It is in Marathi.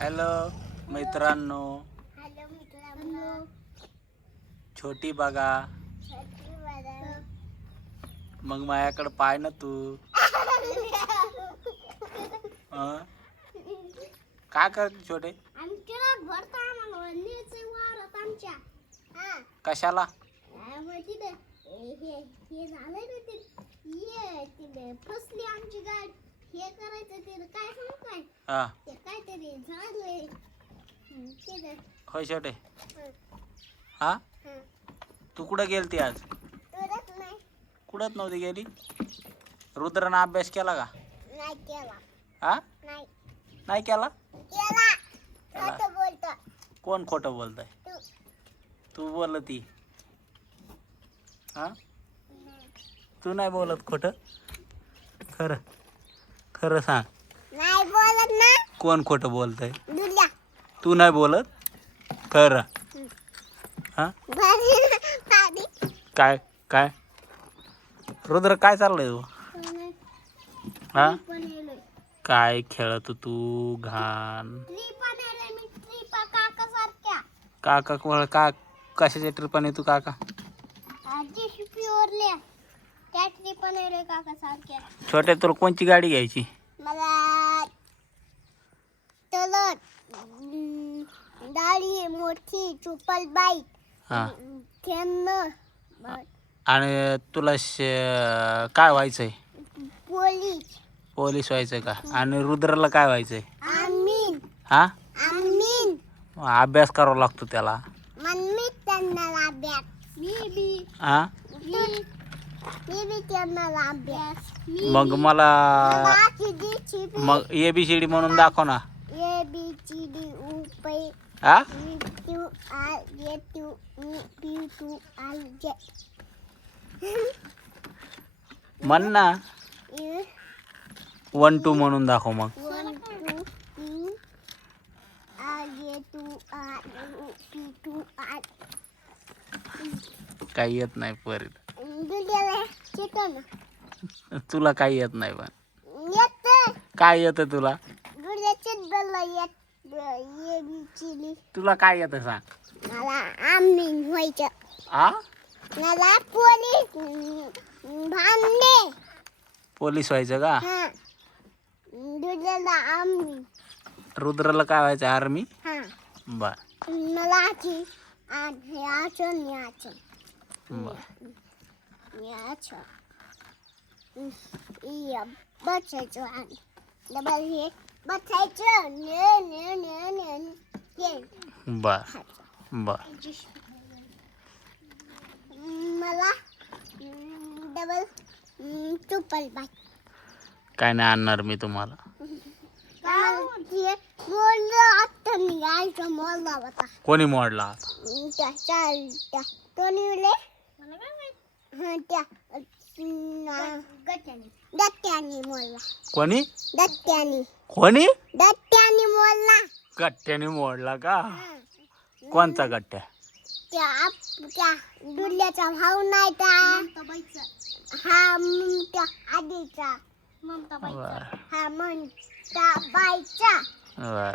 हॅलो मित्रांनो, हॅलो मित्रांनो, छोटी बघा. मग माझ्याकडे पाय ना तू. काय करते छोटे? आमच्या भरता आम्हाला न्यायचं वावरात आमच्या. कशाला? तिथे हे झालंय ना, तिथे फसली आमची गाडी. हे करायचं तिथे काय सांगू काय? ते काहीतरी झालंय तिथे. होय छोटे. हा, तू कुठं गेलती आज? कुठंच नव्हती गेली. रुद्रनं अभ्यास केला का? नाही केला. हा, नाही नाही केला. केला. खोटं बोलतो. कोण खोटं बोलतंय? तू बोलती. हा, तू नाही बोलत खोटं. खरं खरं सांग. नाही बोलत ना. कोण खोटं बोलतंय? दुल्या. तू नाही बोलत. खरं. हा, काय काय रुद्र काय चाललंय तू? हा, काय खेळत तू घाण? काका कोण? का कशाच्या ट्रिपाने तू काका? छोट्या तुला कोणची गाडी घ्यायची? मला गाडी मोठी चुपल बाईक. हा, खेळणं. आणि तुला काय व्हायचंय? पोलीस. पोलीस व्हायचंय का? आणि रुद्रला काय व्हायचंय? आमीन. हा, आमीन. अभ्यास करावा लागतो त्याला. मी त्यांना अभ्यास. मी हा, त्यांना अभ्यास. मग मला मग ABCD म्हणून दाखव ना. ABCD उपै. हा, म्हण ना. 1 2 म्हणून दाखव मग. 1 2 काही येत नाही परत. चिकन तुला काही येत नाही पण. येत. काय येतं तुला? तुला काय येतं सांग. मला आमीन व्हायचं. आ, मला पोलीस भांडे. पोलीस व्हायचं का? हा, दुसऱ्याला आमीन. रुद्रला काय व्हायचं? आर्मी. हा, बर मला याचं बसायचं आणि डबल हे बसायचं. बर बर. मला डबल चुपल बाईक. काय नाही आणणार मी तुम्हाला. बोललो आता निघायचं मोडला होता. कोणी मोडला? दत्त्याने मोडला. कोणी? दत्त्याने. कोणी? दत्त्याने मोडला. गट्ट्याने मोडला का? कोणता गट्ट्या? त्या दुर्ल्याचा भाऊ नाही का? हा, त्या आधीचा. बर हा, म्हणता बाईचा. बर.